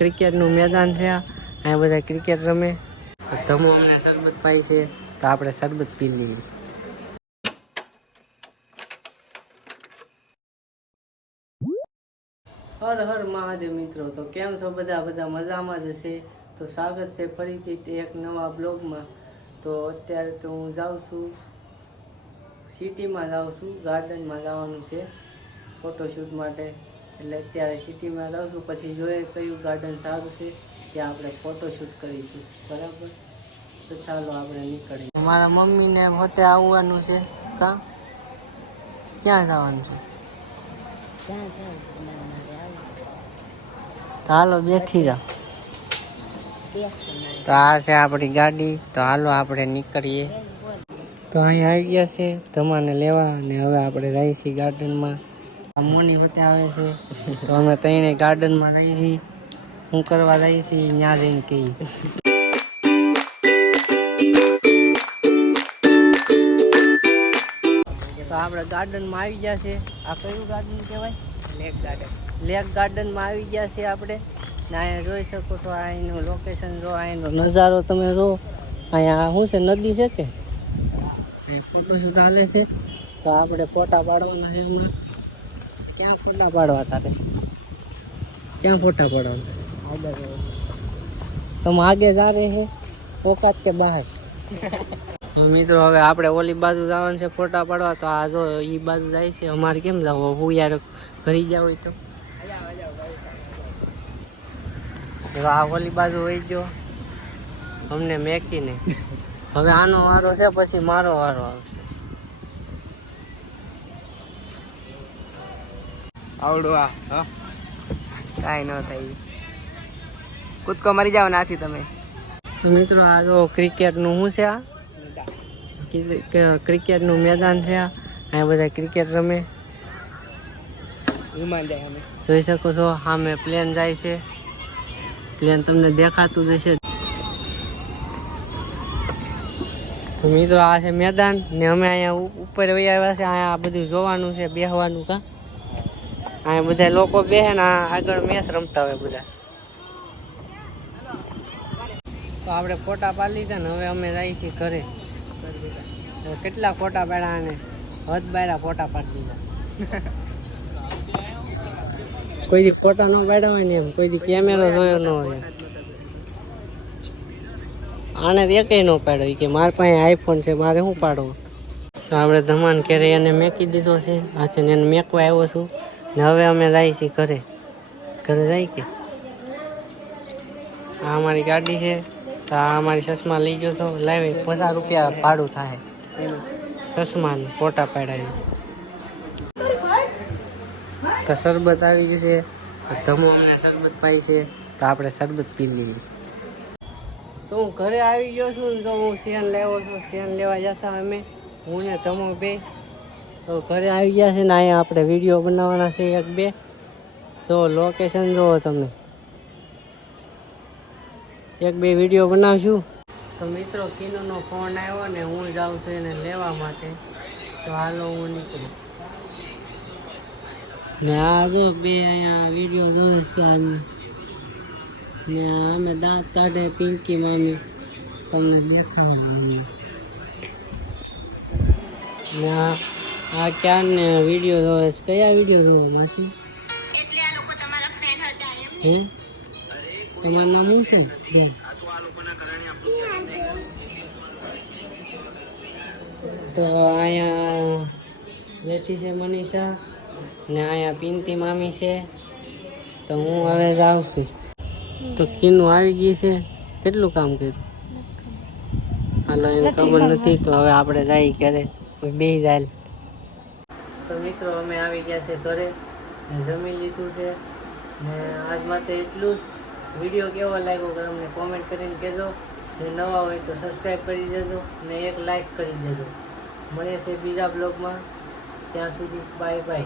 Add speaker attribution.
Speaker 1: ક્રિકેટનું મેદાન છે અહીંયા બધા ક્રિકેટ રમે. ધમો અમને શરબત પાઈ છે, તો આપણે શરબત પી લઈએ. હર હર મહાદેવ મિત્રો, તો કેમ છો બધા? બધા મજામાં જ હશે? તો સ્વાગત છે ફરીથી એક નવા બ્લોગમાં. તો અત્યારે તો હું જાઉં છું, સિટીમાં જાઉં છું, ગાર્ડનમાં જવાનું છે, ફોટોશૂટ માટે. એટલે અત્યારે સિટીમાં છું પછી જોઈએ કયું ગાર્ડન સારું છે ત્યાં આપણે ફોટોશૂટ કરીશું. બરાબર? તો ચાલો આપણે નીકળીએ. મારા મમ્મીને પોતે આવવાનું છે કા? ક્યાં જવાનું છે? હાલો બેઠી જાઓ તો આ છે આપણી ગાડી તો હાલો આપણે નીકળીએ. તો અહીં આવી ગયા છે તમાને લેવા અને હવે આપણે રહીશી છીએ ગાર્ડનમાં મોની વચ્ચે આવે છે. તો અમે તઈને ગાર્ડનમાં રહીએ છીએ શું કરવા રહીએ છીએ ત્યાં જઈને કહીએ તો આપણે ગાર્ડનમાં આવી ગયા છે. આ કયું ગાર્ડન કહેવાય? Lake garden. લેક ગાર્ડનમાં આવી ગયા છે આપણે. ને અહીંયા જોઈ શકો છો અહીંનું લોકેશન જો અહીંનો નજારો તમે જો. અહીંયા શું છે નદી છે કે? ફોટોશૂટ હાલે છે. તો આપણે ફોટા પાડવાના છે હમણાં. ક્યાં ફોટા પાડવા તારે? ક્યાં ફોટા પાડવા તમે આગે જા રહે હે ઓકાત કે બહાર. મિત્રો, હવે આપણે ઓલી બાજુ જવાનું છે ફોટા પાડવા, તો આ જો ઈ બાજુ જાય છે, અમારે કેમ જવું? હું યાર ઘરી જાવ હોય તો આ ઓલી બાજુ વહી ગયો, અમને મેકીને. હવે આનો વારો છે, પછી મારો વારો આવશે.
Speaker 2: આવડું આ હા. કાંઈ ન થાય. કૂદકો મરી જાવ નાથી તમે.
Speaker 1: તો મિત્રો આ તો ક્રિકેટનું શું છે આ? ક્રિકેટનું મેદાન છે આ? અહીંયા બધા ક્રિકેટ રમે.
Speaker 2: વિમાન જાય અમે.
Speaker 1: જોઈ શકો છો સામે પ્લેન જાય છે. પ્લેન તમને દેખાતું જ હશે. મિત્રો આ છે મેદાન ને અમે અહીંયા ઉપર વહી આવ્યા છે. અહીંયા આ બધું જોવાનું છે બેહવાનું કા? અહીંયા બધા લોકો બે આગળ મેચ રમતા હોય બધા. તો આપણે ફોટા પાડી લીધા ને હવે અમે જઈએ છીએ ઘરે. કેટલા ફોટા પાડ્યા અને હદ બાયડા ફોટા પાડી દીધા. કોઈ દી ફોટા ન પાડ્યા હોય ને એમ કોઈ દી કેમેરો જોયો ન હોય આને એકેય ન પાડ્યો કે મારા પાસે આઈફોન છે, મારે શું પાડવું? આપણે ધમાન કેરે એને મેકી દીધો છે. આજે એને મેકવા આવ્યો છું. ને હવે અમે જઈએ છીએ ઘરે. ઘરે જાય કે? આ અમારી ગાડી છે. તો આ અમારી ચશ્મા લઈ ગયો તો લાવી. પચાસ રૂપિયા ભાડું થાય ચશ્મા ને ફોટા પાડાય. તો શરબત આવી ગયું છે. ધમો અમને શરબત પાઈ છે. તો આપણે શરબત પી લઈએ. તો હું ઘરે આવી ગયો છું ને તો હું સેન લેવો છું. સેન લેવા જતા અમે. હું ને ધમો બે. તો ઘરે આવી ગયા છે ને અહીંયા આપણે વીડિયો બનાવવાના છે એક બે. જો લોકેશન જોવો તમે. એક બે વીડિયો બનાવશું. તો મિત્રો, કિનુનો ફોન આવ્યો ને હું જાઉં છું એને લેવા માટે. તો હાલો, હું નીકળું. ને આ જો બે અહીંયા વીડિયો છે ને અમે દાંત કાઢે પિંકી મામી. તમને દેખાવ ને આ આ ક્યાં ને વીડિયો જોવે છે? કયા વીડિયો જોવે માસી? હે? તમારું નામ શું છે? બેન? તો અહીંયા બેઠી છે મનીષા ને અહીંયા પિંતી મામી છે. તો હું હવે જાઉં છું. તો કીનું આવી ગઈ છે. કેટલું કામ કર્યું? હાલો એને ખબર નથી તો હવે આપણે જઈએ ક્યારે બે જાય. તો મિત્રો અમે આવી ગયા છે ઘરે ને જમી લીધું છે ને આજ માટે એટલું જ. વીડિયો કેવો લાગ્યો કે અમને કોમેન્ટ કરીને કહેજો. ને નવા હોય તો સબસ્ક્રાઈબ કરી દેજો ને એક લાઈક કરી દેજો. મળીએ છે બીજા બ્લોગમાં ત્યાં સુધી બાય બાય